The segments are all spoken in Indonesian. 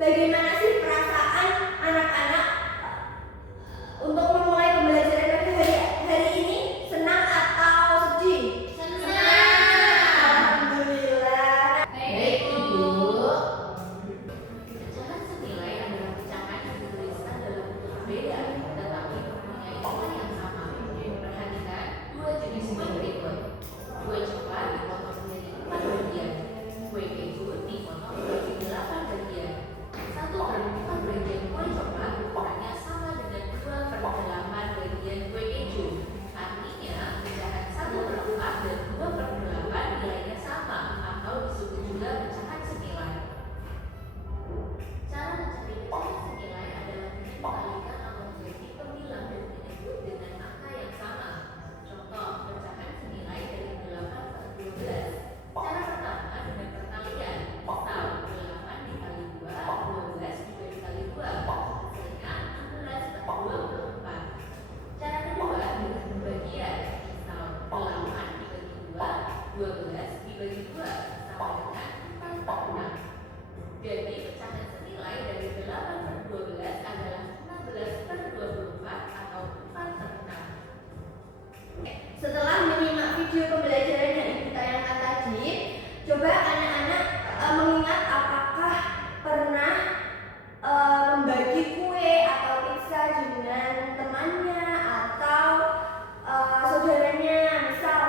Bagaimana sih perasaan anak-anak untuk memulai pembelajaran pada hari ini? Senang atau sedih? Senang. Alhamdulillah. Baik, Ibu. Pecahan senilai adalah pecahan yang dituliskan dalam bentuk berbeda, tetapi mempunyai nilai yang sama. Perhatikan dua jenis kue berikut. Kue coklat dipotong menjadi 4 bagian. Kue keju dipotong menjadi 8 bagian. 1/4 bagian kue coklat ukurannya sama dengan 2/8 bagian kue keju. Artinya, pecahan 1/4 dan 2/8 nilainya sama atau disebut juga pecahan senilai. Cara mencari pecahan senilai adalah dengan mengalikan atau membagi pembilang dan menyebut dengan angka yang sama. Contoh, pecahan senilai dari 8/12. Cara pertama dengan perkalian. Misal, 8 dikali 2, 12 juga dikali 2. Hasilnya 16/24. Cara kedua dengan pembagian. Misal, 8 dibagi 2, 12 dibagi 2 sama dengan 4/6. Jadi pecahan senilai dari 8/12 adalah 16/24 atau 4/6. Setelah menyimak video pembelajaran yang Ibu tayangkan tadi, coba anak-anak mengingat apakah pernah membagi kue atau pizza dengan temannya atau saudaranya. Misal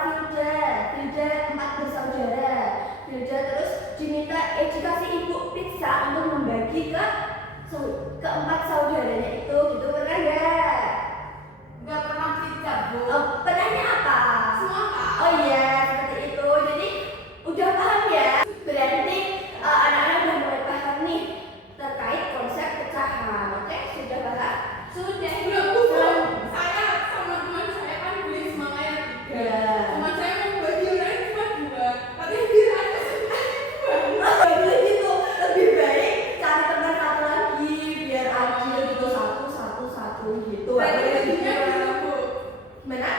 Hilda 4 bersaudara. Hilda terus dikasih ibu pizza untuk membagi ke 4 saudaranya itu, gitu pernah nggak? Nggak pernah pizza, Bu. Pernahnya apa? Semangka. Oh iya, seperti itu. Jadi udah paham ya? Berarti anak-anak udah mulai paham nih terkait konsep pecahan. Oke, sudah paham? Sudah, Bu. Saya sama teman saya kan beli semangka yang 3. Iya. Teman saya mau bagi orang cuma 2. Katanya biar ada sekali 2. Nggak boleh gitu. Lebih baik cari teman satu lagi biar adil gitu, satu gitu. Berarti baginya Boleh gitu. dulu, Bu. Mana?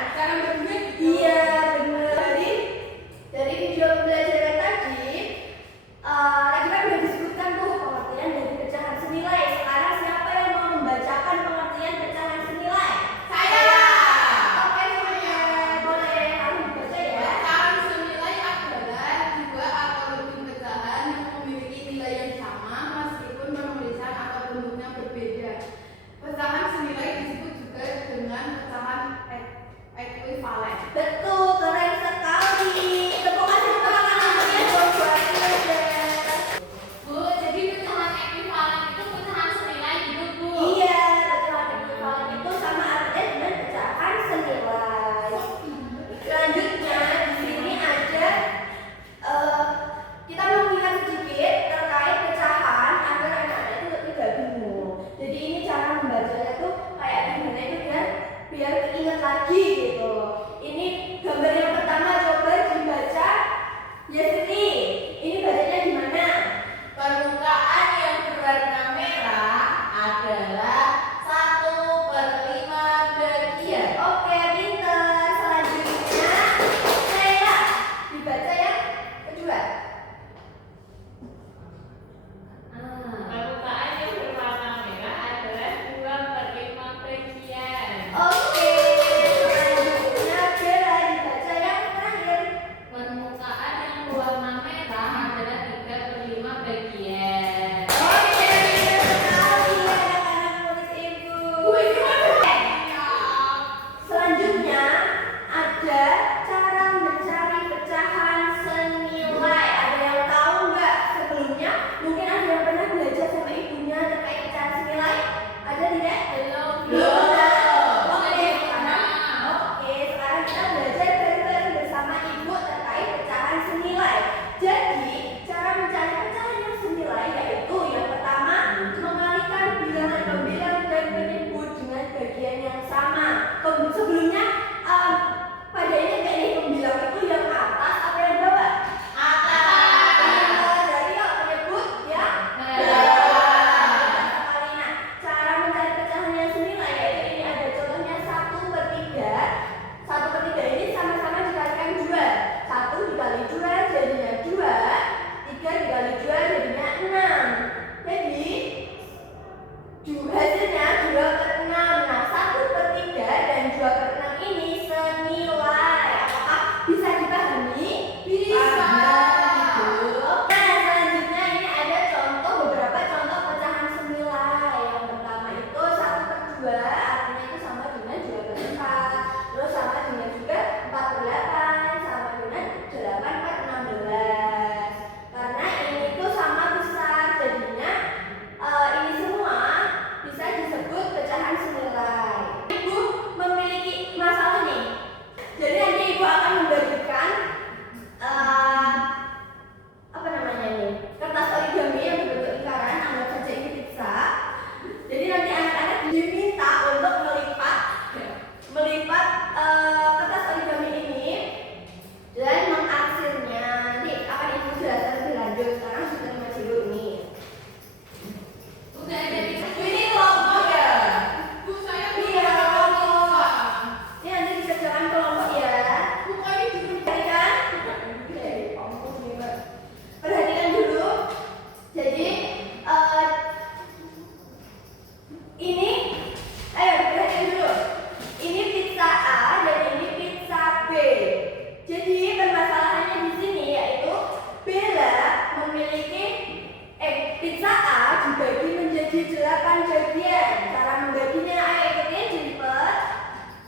8 bagian. Cara membaginya, ayo ikutin,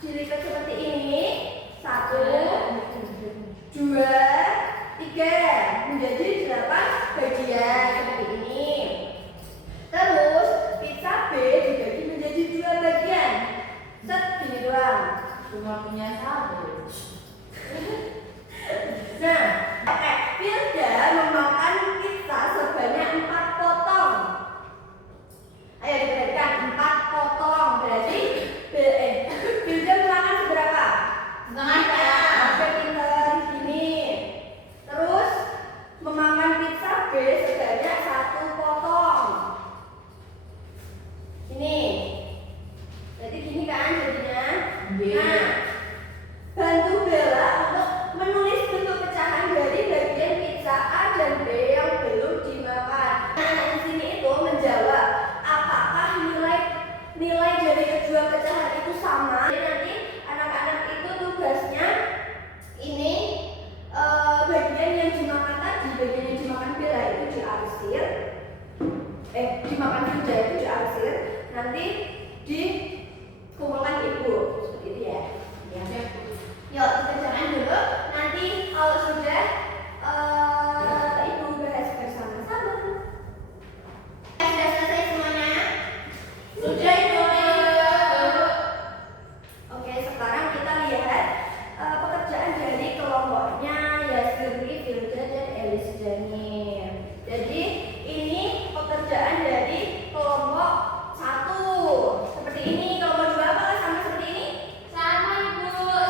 dilipat seperti ini. 1, 2, 3 menjadi 8 bagian seperti ini. Terus pizza B dibagi menjadi 2 bagian. Set gini doang. Cuma punya 1. Nah, oke, Firda memakan pizza sebanyak 4 potong. Ayo diperhatikan, 4 potong. Berarti Firda memakan seberapa? Setengah jam. Oke, pinter. Gini. Terus memakan pizza B sebanyak 1 potong. Ini. Jadi gini kan jadinya. Iya. Nah, bantu Bella untuk menulis bentuk pecahan dari bagian pizza A dan B yang belum dimakan. Nah, di sini itu menjawab apakah nilai dari kedua pecahan itu sama. Jadi nanti anak-anak itu tugasnya ini bagian yang dimakan tadi, bagian yang dimakan Bella itu diarsir. Dimakan Firda itu diarsir. Nanti dikumpulkan ibu seperti itu ya. Yuk dikerjakan dulu. Nanti kalau sudah ibu bahas bersama-sama. Sudah selesai semuanya? Sudah Ibu. Oke, sekarang kita lihat pekerjaan dari kelompoknya Yasiri, Firda, dan Elis Janir. Jadi ini pekerjaan dari kelompok 1. Seperti ini. Kelompok 2 apakah sama seperti ini? Sama Ibu, Sama.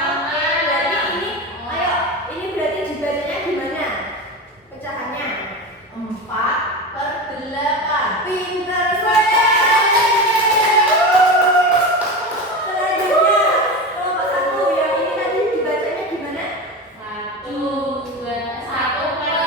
Oke, berarti ini, ayo, ini berarti dibacanya gimana? Pecahannya 4/8. pintar sekali. Selanjutnya kelompok 1 yang ini tadi dibacanya gimana? 1, 2, 1/8.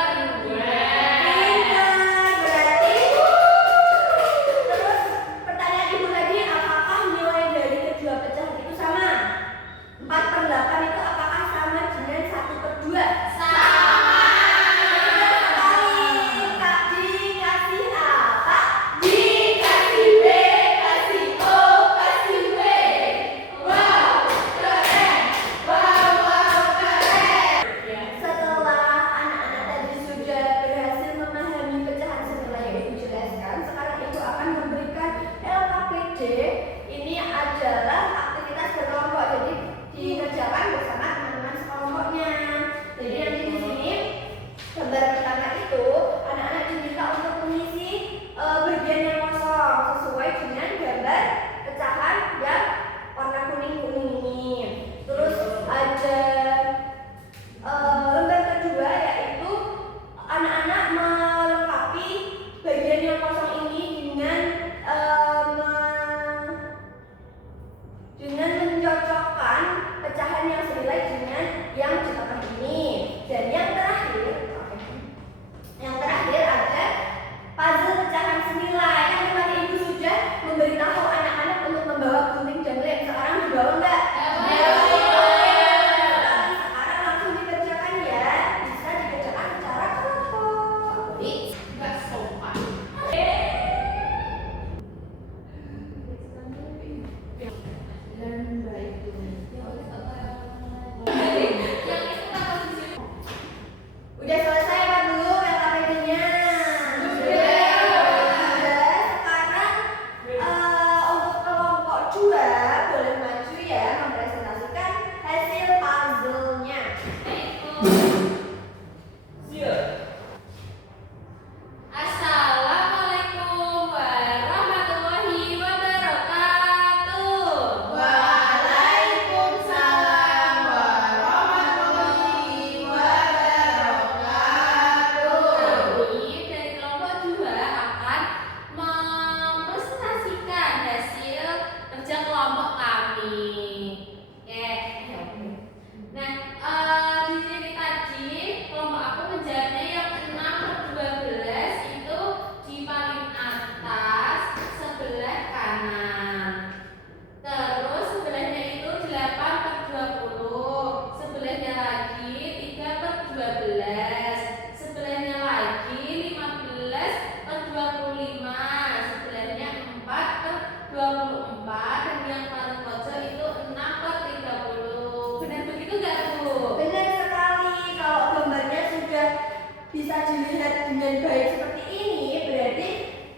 bisa dilihat dengan baik seperti ini, berarti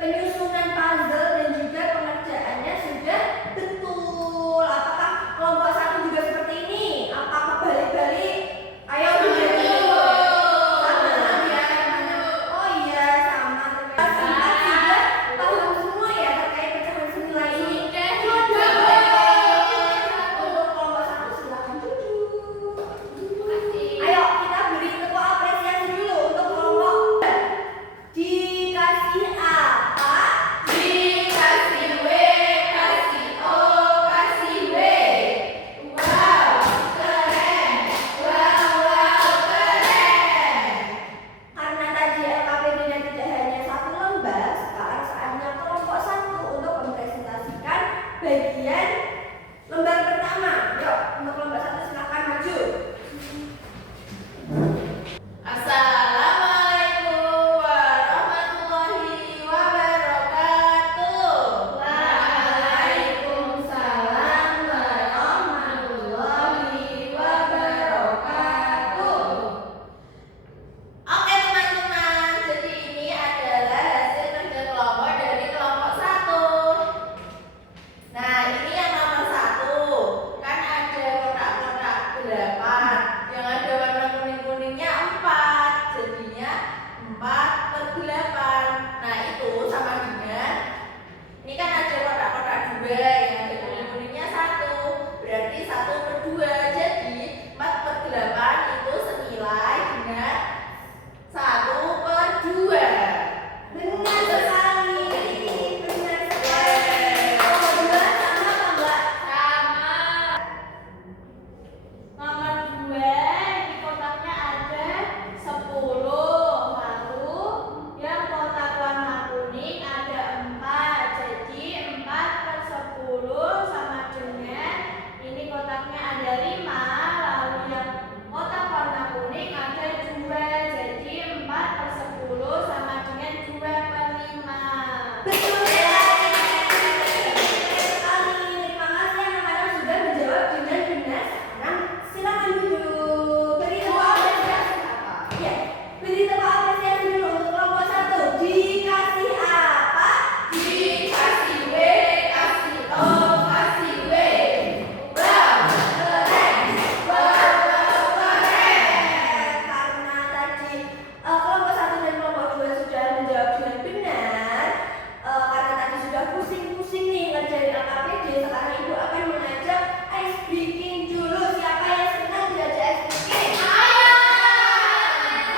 penyusunan puzzle dan juga pengerjaannya sudah betul. Apakah kelompok 1 juga seperti ini? Apakah balik-balik? Ayo balik-balik. Sama ya. Oh iya, sama. Terima kasih. Paham semua ya terkait pecahan senilai ini. Untuk kelompok 1 silakan duduk. Ayo kita beri tepuk apresiasi dulu untuk kelompok. Dikasih apa? Dikasih W, kasih O, kasih W. Wow, keren. Wow, keren. Karena tadi LKPD-nya tidak hanya satu lembar, sekarang saatnya kelompok 1 untuk mempresentasikan bagian lembar pertama. Yuk, untuk kelompok 1 silakan maju. Assalamualaikum warahmatullahi wabarakatuh. Waalaikumsalam warahmatullahi wabarakatuh. Oke teman-teman, jadi ini adalah hasil kerja kelompok dari kelompok 1. Nah, ini yang nomor 1. Kan ada kotak-kotak 8. Yang ada warna kuning-kuningnya 4. Jadinya 4/8. Nah, itu sama dengan ini kan ada kotak-kotak 2, yang ada kuning-kuningnya 1. Berarti 1/2. Jadi 4/8 itu senilai dengan 1/2. Benar sekali. Benar sekali. Kelompok 2 sama apa enggak? Sama. Nomor 2 di kotaknya ada 10. Lalu yang kotak warna kuning ada 4. Jadi 4/10 sama dengan ini kotaknya ada 5. Lalu yang kotak warna kuning ada 2. Jadi 4/10 sama dengan 2/5. Betul sekali. Terima kasih anak-anak sudah menjawab dengan benar. Sekarang silakan duduk. Beri tepuk apresiasi. Ya, beri tepuk apresiasi dulu untuk kelompok 1. Dikasih apa? Dikasih W, kasih O, kasih W. Wow, keren. Wow, keren. Karena tadi kelompok 1 dan kelompok 2 sudah menjawab dengan benar. Karena tadi sudah pusing-pusing nih ngerjain LKPD, sekarang ibu akan mengajak ice breaking dulu. Siapa yang senang diajak ice breaking?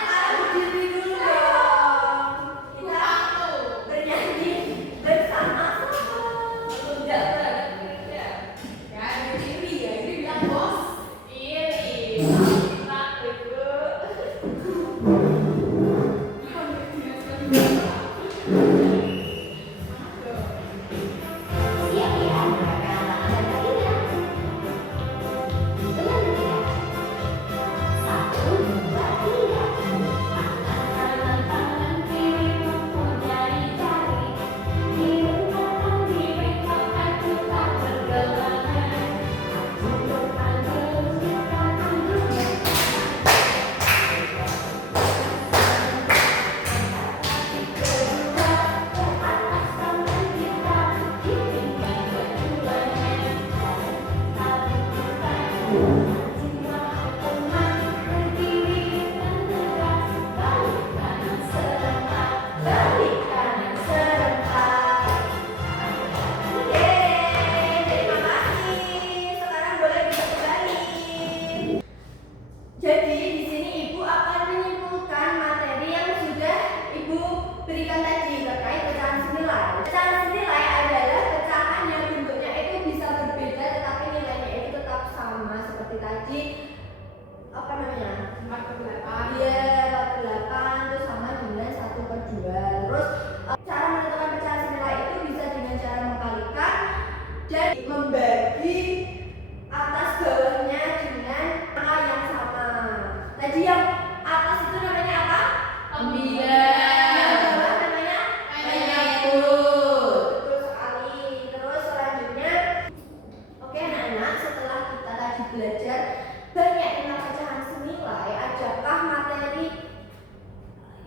Sekarang berdiri dulu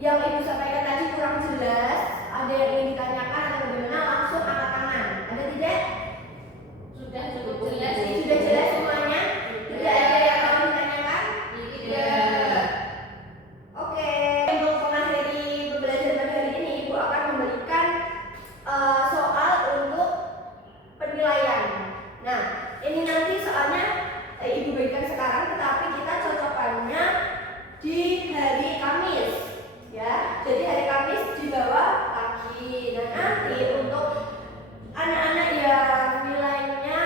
yang Ibu sampaikan tadi kurang jelas, ada yang ingin ditanyakan atau bagaimana, langsung angkat tangan. Ada tidak? Sudah cukup jelas sih. Sudah jelas semuanya? Tidak ada yang mau ditanyakan? Tidak. Oke, untuk mengakhiri pembelajaran pada hari ini, Ibu akan memberikan soal untuk penilaian. Nah, ini nanti soalnya Ibu berikan sekarang, tetapi kita cocokannya di hari Kamis, ya. Jadi hari Kamis dibawa lagi. Nah, nanti untuk anak-anak yang nilainya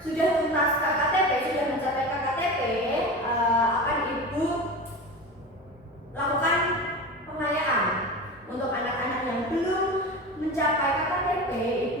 sudah tuntas KKTP, sudah mencapai KKTP, akan Ibu lakukan pengayaan. Untuk anak-anak yang belum mencapai KKTP, Ibu